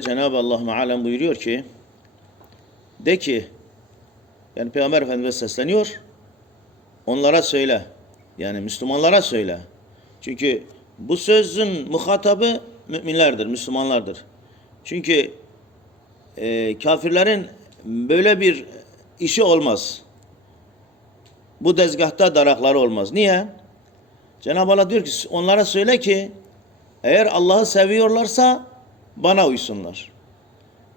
Cenab-ı Allah Mealen buyuruyor ki de ki yani Peygamber Efendimiz sesleniyor onlara söyle yani Müslümanlara söyle. Çünkü bu sözün muhatabı müminlerdir, Müslümanlardır. Çünkü e, kafirlerin böyle bir işi olmaz. Bu dezgahta darakları olmaz. Niye? Cenab-ı Allah diyor ki onlara söyle ki eğer Allah'ı seviyorlarsa bana uysunlar.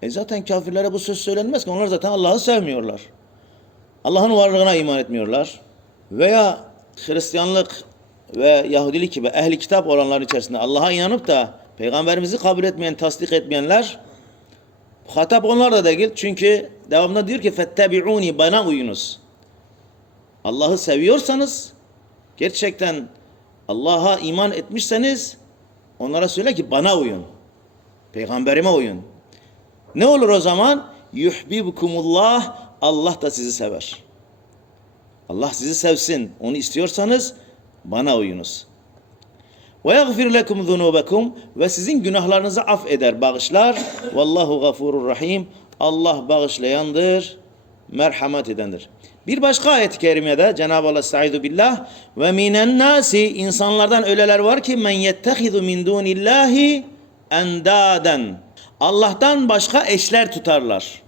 E zaten kafirlere bu söz söylenmez ki onlar zaten Allah'ı sevmiyorlar. Allah'ın varlığına iman etmiyorlar. Veya Hristiyanlık ve Yahudilik gibi ehli kitap olanların içerisinde Allah'a inanıp da peygamberimizi kabul etmeyen, tasdik etmeyenler muhatap onlar da değil. Çünkü devamında diyor ki fettebi'uni bana uyunuz. Allah'ı seviyorsanız gerçekten Allah'a iman etmişseniz onlara söyle ki bana uyun. Peygamberime uyun. Ne olur o zaman? Yuhibbukumullah Allah da sizi sever. Allah sizi sevsin. Onu istiyorsanız bana uyunuz. Ve yagfir lekum zunubakum ve sizin günahlarınızı af eder, bağışlar. Vallahu gafurur rahim. Allah bağışlayandır, merhamet edendir. Bir başka ayet-i kerimede Cenab-ı Allah Estaizu billah ve minen nasi insanlardan öyleler var ki men yettehizu min dunillahi endaden. Allah'tan başka eşler tutarlar.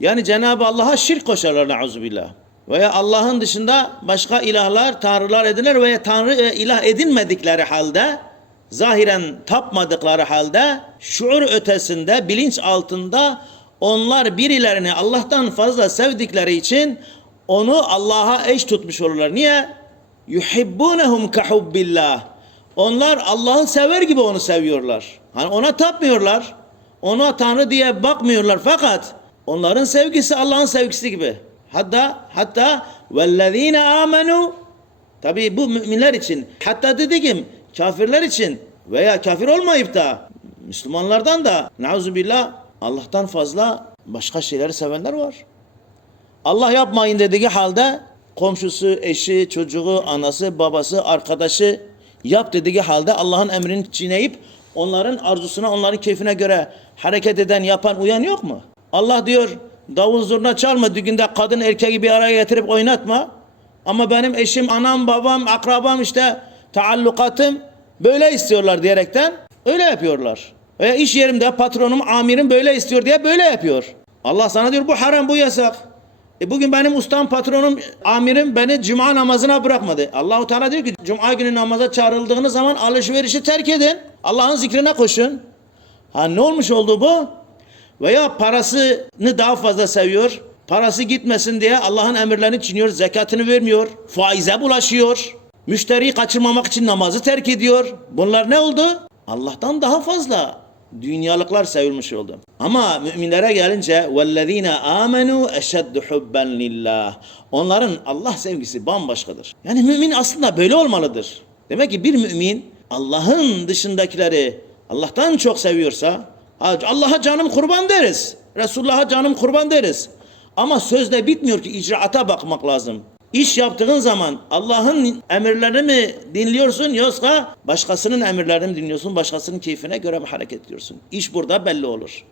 Yani Cenab-ı Allah'a şirk koşarlar neuzubillah. Veya Allah'ın dışında başka ilahlar, tanrılar edinir veya tanrı ve ilah edinmedikleri halde zahiren tapmadıkları halde şuur ötesinde, bilinç altında onlar birilerini Allah'tan fazla sevdikleri için onu Allah'a eş tutmuş olurlar. Niye? Yuhibbunehum kahubbillah. Onlar Allah'ı sever gibi onu seviyorlar. Hani ona tapmıyorlar. Ona Tanrı diye bakmıyorlar fakat onların sevgisi Allah'ın sevgisi gibi. Hatta hatta vellezine amenu tabi bu müminler için hatta dediğim kafirler için veya kafir olmayıp da Müslümanlardan da nauzubillah Allah'tan fazla başka şeyleri sevenler var. Allah yapmayın dediği halde komşusu, eşi, çocuğu, anası, babası, arkadaşı yap dediği halde Allah'ın emrini çiğneyip onların arzusuna, onların keyfine göre hareket eden, yapan, uyan yok mu? Allah diyor davul zurna çalma düğünde kadın erkeği bir araya getirip oynatma. Ama benim eşim, anam, babam, akrabam işte taallukatım böyle istiyorlar diyerekten öyle yapıyorlar. Veya iş yerimde patronum, amirim böyle istiyor diye böyle yapıyor. Allah sana diyor bu haram, bu yasak. E bugün benim ustam, patronum, amirim beni cuma namazına bırakmadı. Allahu Teala diyor ki cuma günü namaza çağrıldığınız zaman alışverişi terk edin. Allah'ın zikrine koşun. Ha ne olmuş oldu bu? Veya parasını daha fazla seviyor. Parası gitmesin diye Allah'ın emirlerini çiğniyor, zekatını vermiyor, faize bulaşıyor. Müşteriyi kaçırmamak için namazı terk ediyor. Bunlar ne oldu? Allah'tan daha fazla dünyalıklar sevilmiş oldu. Ama müminlere gelince vellezine amenu eşeddu hubben lillah. Onların Allah sevgisi bambaşkadır. Yani mümin aslında böyle olmalıdır. Demek ki bir mümin Allah'ın dışındakileri Allah'tan çok seviyorsa Allah'a canım kurban deriz. Resulullah'a canım kurban deriz. Ama sözle bitmiyor ki icraata bakmak lazım. İş yaptığın zaman Allah'ın emirlerini mi dinliyorsun yoksa başkasının emirlerini mi dinliyorsun? Başkasının keyfine göre mi hareket ediyorsun? İş burada belli olur.